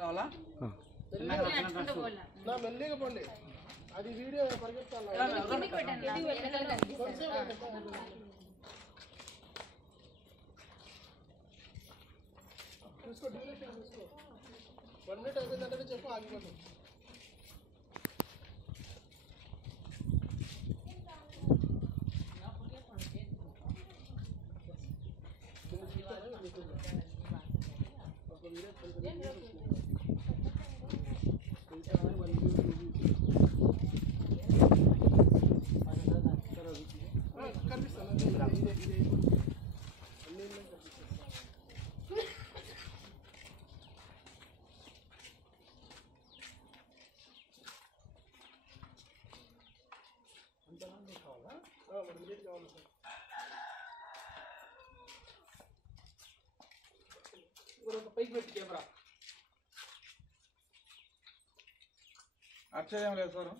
కావాలా నా మెల్లిగా పండి అది వీడియో పరిగెత్తాలి చూసుకో 1 మినిట్ అయిపోయిందంటే చెప్పు ఆగిపోతుంది పైకి పెట్టి కెమెరా ఆశ్చర్యం లేదు సార్